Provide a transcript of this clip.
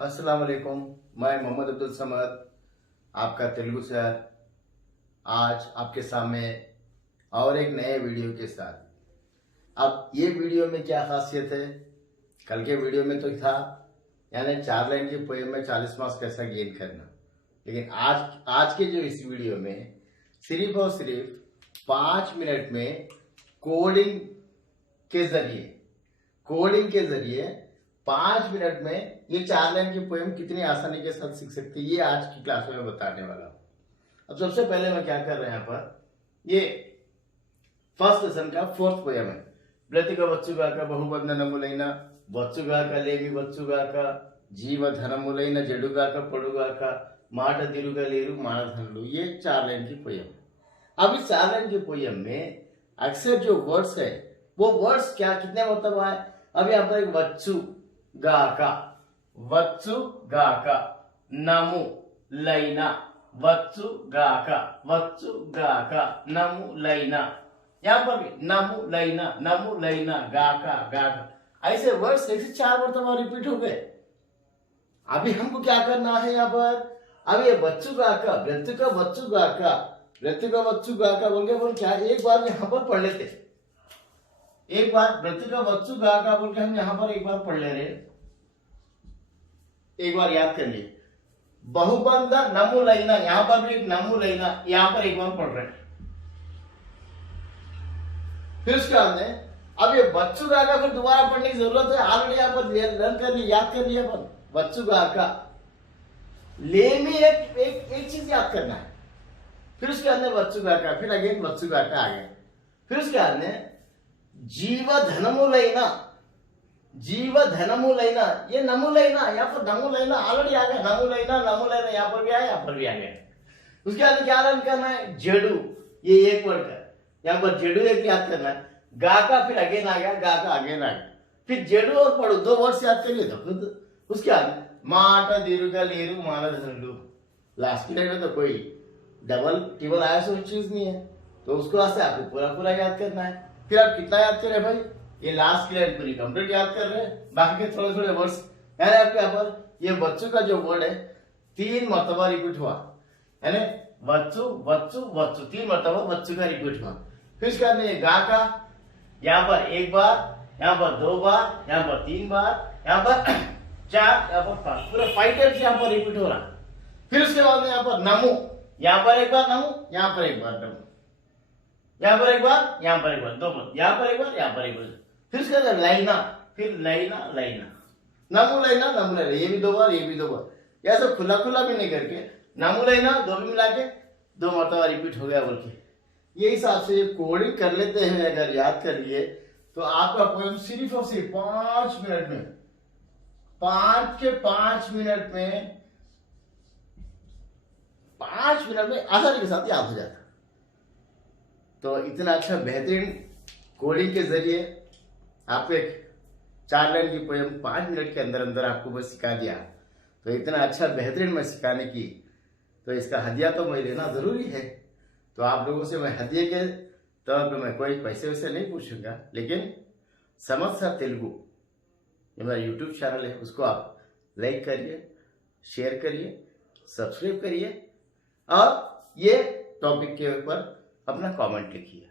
अस्सलाम वालेकुम। मैं मोहम्मद अब्दुल समद, आपका तेलुगु सर, आज आपके सामने और एक नए वीडियो के साथ। अब ये वीडियो में क्या खासियत है, कल के वीडियो में तो था यानी 4 लाइन की पोएम में 40 मार्क्स कैसा गेन करना, लेकिन आज के जो इस वीडियो में सिर्फ और सिर्फ 5 मिनट में कोडिंग के जरिए 5 मिनट में ये 4 लाइन की पोएम कितनी आसानी के साथ सीख सकते हैं, ये आज की क्लास में मैं बताने वाला हूँ। अब सबसे पहले मैं क्या कर रहा हूं, यहाँ पर ये फर्स्ट लेसन का 4th पोएम है। ब्रतिका वच्चुगाका बहुबंध नमुलैना वच्चुगाका लेवी वच्चुगाका जीव धनमुलैना जडुगाका पडुगाका माट दिरुगा लेरु मानधनलु। ये 4 लाइन की पोएम है। अब इस 4 लाइन की पोएम में अक्सर जो वर्ड्स है वो वर्ड्स क्या कितने मतलब आए। अब यहाँ पर एक वच्चु गाका नमु लैना वच्चु गाका नमु लैना। यहाँ पर भी नमु लैना गाका ऐसे वर्ड्स ऐसे 4 मरतबा रिपीट हो गए। अभी हमको क्या करना है यहाँ पर, अब ये वच्चु गाका वच्चु गाका बोल क्या एक बार यहाँ पर पढ़ लेते, एक बार ब्रतिका वच्चु गाका बोल के हम यहाँ पर एक बार पढ़ ले रहे, एक बार याद कर लिए। बहुबंध नमु लैना, यहाँ पर भी एक नमु लैना, यहाँ पर एक बार पढ़ रहे। फिर उसके बाद में अब ये वच्चु गाका फिर दोबारा पढ़ने की जरूरत है, ऑलरेडी यहाँ पर लर्न कर लिया, याद कर लिया। पर वच्चु गाका ले में एक चीज याद करना है। फिर उसके अंदर वच्चु गाका, फिर अगेन वच्चु गाका आ गए। फिर उसके अंदर जीव धनमुलैना ये नमुलैना, यहाँ पर नमुलैना ऑलरेडी आ गया। नमुलैना यहाँ पर भी आया, यहाँ पर भी आ गया। उसके बाद क्या लर्न करना है, जेडू, ये एक वर्ड का, यहाँ पर जेडू एक याद करना है। गाका फिर अगेन आ गया, गाका अगेन आ गया। फिर जेडू और पढ़ू 2 वर्ड्स याद कर लिए तो खुद। उसके बाद माट दीर्घ लेरु मानधनलु, लास्ट की लाइन में तो कोई डबल टिबल आया सो चीज नहीं है, तो उसको वास्ते आपको पूरा याद करना है। फिर आप कितना याद करें भाई, ये लास्ट की लाइन पूरी कंप्लीट याद कर रहे हैं, बाकी के थोड़े वर्ड्स यानी आपके यहाँ पर ये वच्चु का जो वर्ड है 3 मरतबा रिपीट हुआ, यानी वच्चु 3 मरतबा वच्चु का रिपीट हुआ। फिर इसके बाद में गा का यहाँ पर 1 बार, यहाँ पर 2 बार, यहाँ पर 3 बार, यहाँ पर 4, यहाँ पर 5, पूरा 5 टाइम्स यहाँ पर रिपीट हो रहा। फिर उसके बाद में यहाँ पर नमु, यहाँ पर 1 बार नमु, यहाँ पर 1 बार नमु, यहाँ पर 1 बार, यहाँ पर 1 बार, 2 बार, यहाँ पर 1 बार, यहाँ पर 1 बार। फिर उसके बाद लैना, फिर लैना नमु लैना, ये भी 2 बार, ये भी 2 बार। ऐसा खुला भी नहीं करके नमु लैना 2 भी मिला के 2 मरतबा रिपीट हो गया बोल के। ये हिसाब से कोडिंग कर लेते हैं, अगर याद कर लिए तो आपका पोएम सिर्फ और सिर्फ 5 मिनट में 5 मिनट में आसानी के साथ याद हो जाता। तो इतना अच्छा बेहतरीन कोडिंग के जरिए आपको एक 4 लाइन की पोएम 5 मिनट के अंदर आपको बस सिखा दिया। तो इतना अच्छा बेहतरीन मैं सिखाने की, तो इसका हदिया तो मैं लेना जरूरी है। तो आप लोगों से मैं हदिये के तौर पे मैं कोई पैसे वैसे नहीं पूछूंगा, लेकिन समझ सर तेलुगु ये मेरा यूट्यूब चैनल है, उसको आप लाइक करिए, शेयर करिए, सब्सक्राइब करिए और ये टॉपिक के ऊपर अपना कमेंट लिखिए।